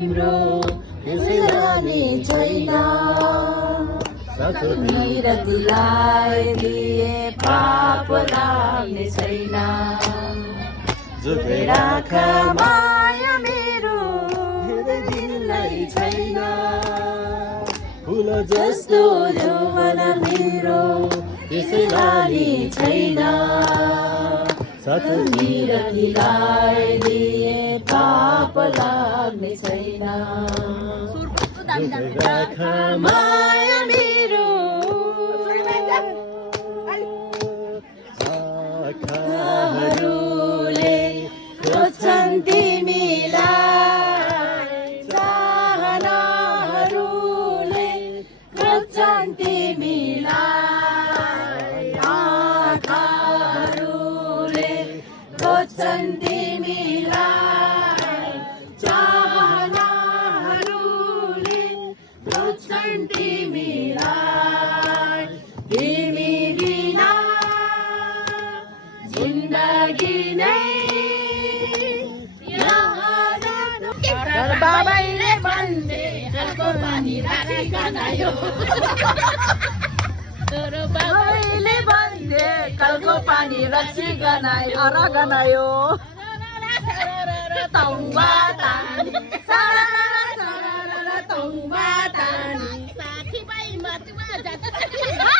तिम्रो त्यसैलानी छैन निरतिलाई दिए पाप लाग्ने छैन जोगाइ राख माया मेरो दिनलाई छैन फुल जस्तो यौवन मेरो त्यसैलानी छैन साँचो निरतिलाई दिए पाप लाग्ने छैन जोगाइ राख माया मेरो आँखाहरूले खोज्छन् तिमीलाई चाहनाहरूले खोज्छन् तिमीलाई आँखाहरूले खोज्छन् तिमीलाई चाहनाहरूले खोज्छन् तिमीलाई तिमी बिना जिन्दगी नै बाबाले भन्थे खालको पानी राखी गनायो बाबाले भन्थे खालको पानी राखी गनायो र गनायो तौबा तानी सारा तौबा तानी साथी भाइ मतमा जात